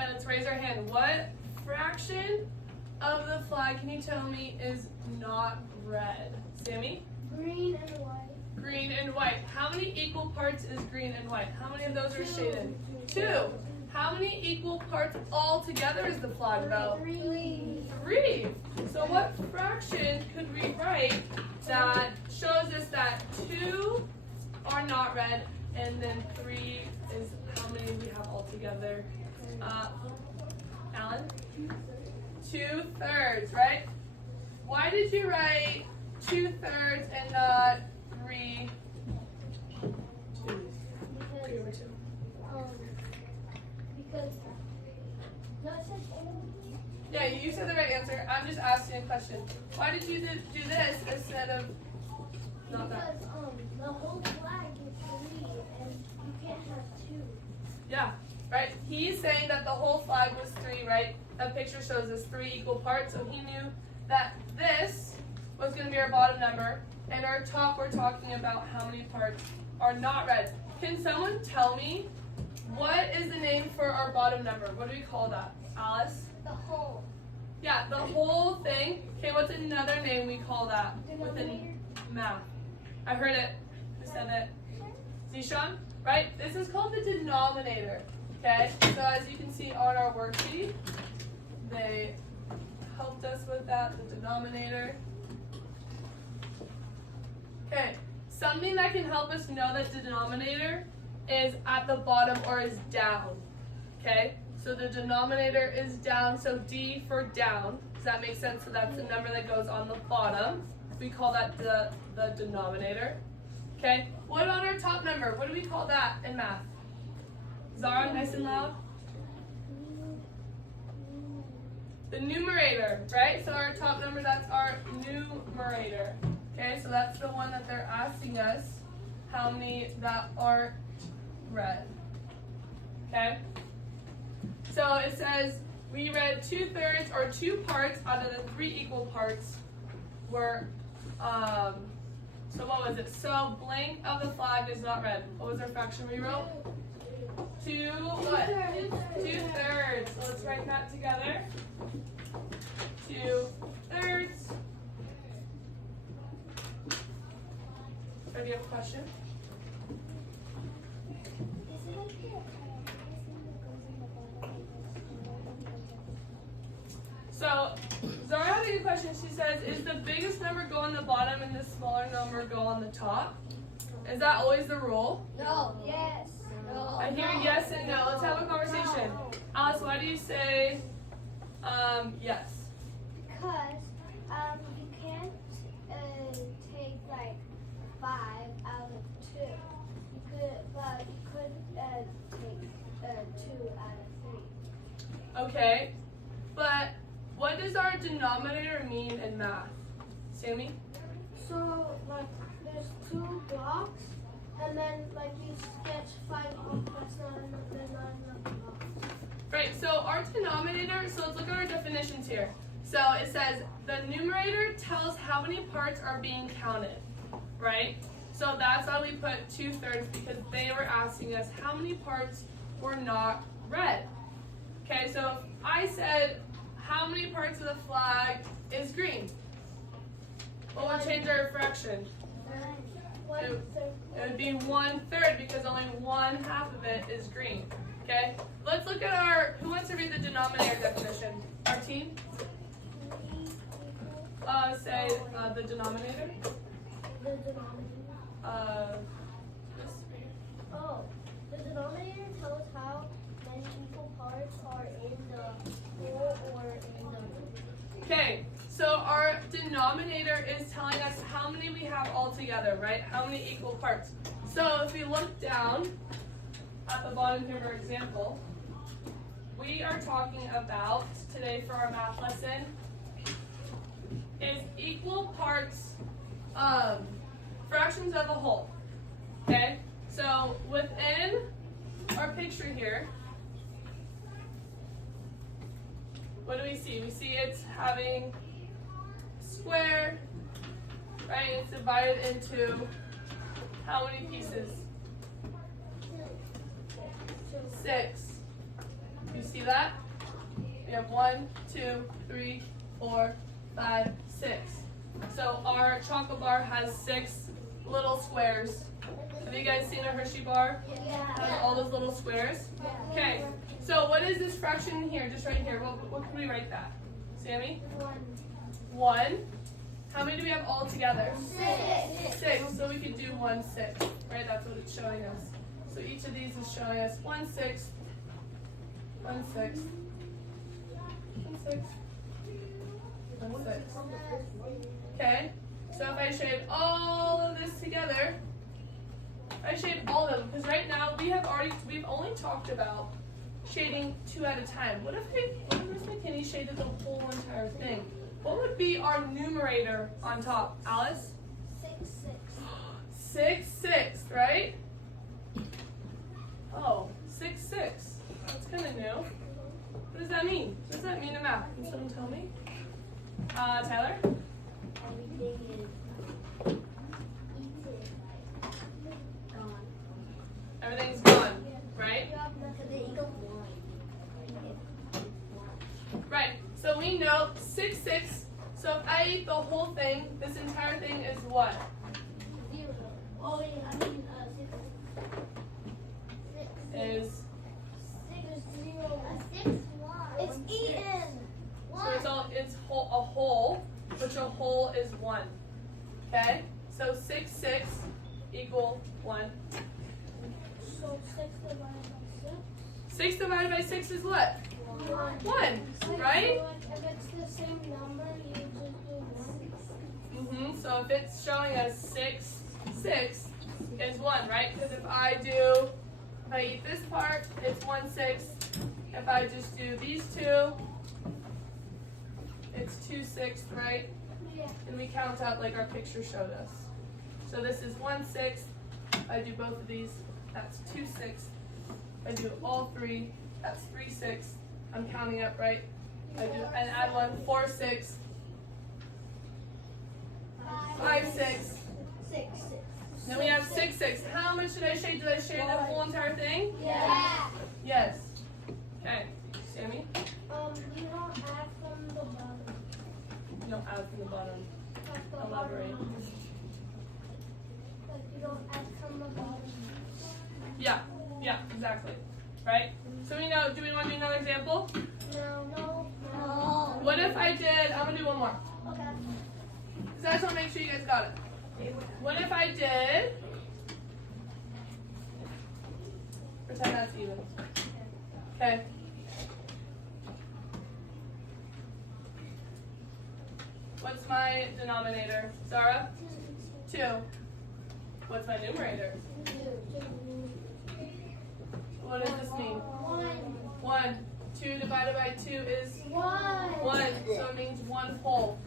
right, let's raise our hand. What fraction of the flag, can you tell me, is not red? Sammy? Green and white. Green and white. How many equal parts is green and white? How many of those are shaded? 2. How many equal parts all together is the flag, though? 3. 3. So what fraction could we write that shows us that 2 are not red, and then 3 is how many we have all together? Alan? 2/3, right? Why did you write 2/3 and not 3? 2. 3 over 2. Because no, it says Yeah, you said the right answer. I'm just asking a question. Why did you do this instead of not that? because the whole flag is 3 and you can't have 2. Yeah, right? He's saying that the whole flag was 3, right? That picture shows us 3 equal parts, so he knew that this was going to be our bottom number, and our top we're talking about how many parts are not red. Can someone tell me what is the name for our bottom number? What do we call that? Alice? The whole. Yeah, the whole thing. Okay, what's another name we call that within math? I heard it. Who said it? Zishan? Right? This is called the denominator. Okay? So as you can see on our worksheet, they helped us with that, the denominator. Okay, something that can help us know that the denominator is at the bottom or is down. Okay? So the denominator is down, so D for down. Does that make sense? So that's the number that goes on the bottom. We call that the denominator. Okay, what about our top number? What do we call that in math? Zara, nice and loud. The numerator, right? So our top number, that's our numerator. Okay, so that's the one that they're asking us how many that aren't red. Okay? So it says we read 2/3 or 2 parts out of the 3 equal parts were, so what was it? So blank of the flag is not red. What was our fraction we wrote? 2 what? 2/3. So let's write that together. 2/3. Do you have a question? So, Zara had a good question. She says, is the biggest number go on the bottom and the smaller number go on the top? Is that always the rule? No. Yes. No. I hear yes and no. Let's have a conversation. Alice, why do you say yes? Because you can't take like 5 out of 2. You could take 2 out of 3. Okay, but what does our denominator mean in math? Sammy? So like there's 2 blocks, and then like you sketch 5 off. That's not enough. There's not enough blocks. Right, so our denominator, so let's look at our definitions here. So it says the numerator tells how many parts are being counted, right? So that's why we put 2/3, because they were asking us how many parts were not red. Okay, so if I said how many parts of the flag is green, what would change our fraction? It would be 1/3 because only 1/2 of it is green. Okay, let's look at our, who wants to read the denominator definition? Our team? Say the denominator. The denominator. This. Oh, the denominator tells how many equal parts are in the whole or in the. Okay, so our denominator is telling us how many we have all together, right? How many equal parts. So if we look down at the bottom here, for example, we are talking about today for our math lesson is equal parts fractions of a whole. Okay, so within our picture here, what do we see? We see it's having a square, right? It's divided into how many pieces? 6. You see See that? We have 1, 2, 3, 4, 5, 6. So our chocolate bar has 6 little squares. Have you guys seen a Hershey bar? Has all those little squares? Okay, so what is this fraction here, just right here? What can we write that? Sammy? 1. How many do we have all together? 6. So we could do 1/6, right? That's what it's showing us. So each of these is showing us 1/6, 1/6, 1/6, 1/6. Okay, so if I shade all of this together, I shade all of them because right now we've only talked about shading 2 at a time. What if Miss McKinney shaded the whole entire thing? What would be our numerator on top, Alice? 6, 6, right? Oh, 6, 6. That's kind of new. What does that mean? What does that mean in math? Can someone tell me? Tyler? Everything's gone, right? Right. So we know 6, 6. So if I eat the whole thing, this entire thing is what? 0. Is 6. It's eaten. so it's a whole, which a whole is 1. Okay? So 6, 6 equal 1. So 6 divided by 6. 6 divided by 6 is what? 1, right? So if it's the same number, you just do 1. So if it's showing us 6, 6 is 1, right? Because if I eat this part, it's 1/6. If I just do these two, it's 2/6, right? Yeah. And we count out like our picture showed us. So this is 1/6. If I do both of these, that's 2/6. If I do all 3, that's 3/6. I'm counting up, right? I do and add 1, 4/6, 5/6. 6. Then we have 6/6. How much did I shade? Did I shade the whole entire thing? Yeah. Yes. Okay. Sammy? You don't add from the bottom. No, add from the bottom. Like the Elaborate. bottom. Like you don't add from the bottom. Yeah, exactly. Right? So we know, do we want to do another example? No. What if I did, I'm going to do one more. Okay. Because I just want to make sure you guys got it. What if I did, pretend that's even. Okay. What's my denominator? Zara? 2. What's my numerator? 2. What does this mean? 1. 1. 2 divided by 2 is 1. 1. So it means 1 whole.